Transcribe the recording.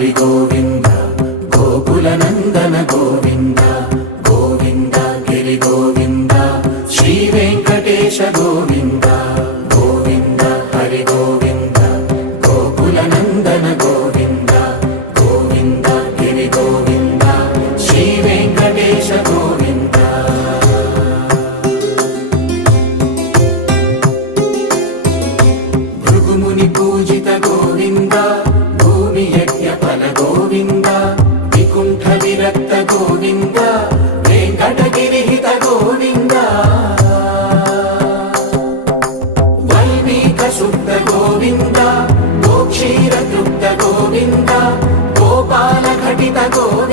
హరి గోవింద గోకుల నందన గోవింద గోవింద గిరి గోవింద శ్రీ వెంకటేశ గోవింద గోవింద హరి గోవింద గోకుల నందన గోవింద గోవింద గిరి గోవింద శ్రీ వెంకటేశ గోవింద భృగుముని పూజిత గోవింద భూమి యజ్ఞ ఫల గోవింద వికుంఠ విరక్త గోవింద వెంకటగిరిహిత గోవింద వల్మీక శుద్ధ గోవింద గోక్షీర తృప్త గోవింద గోపాల ఘటిత గోవింద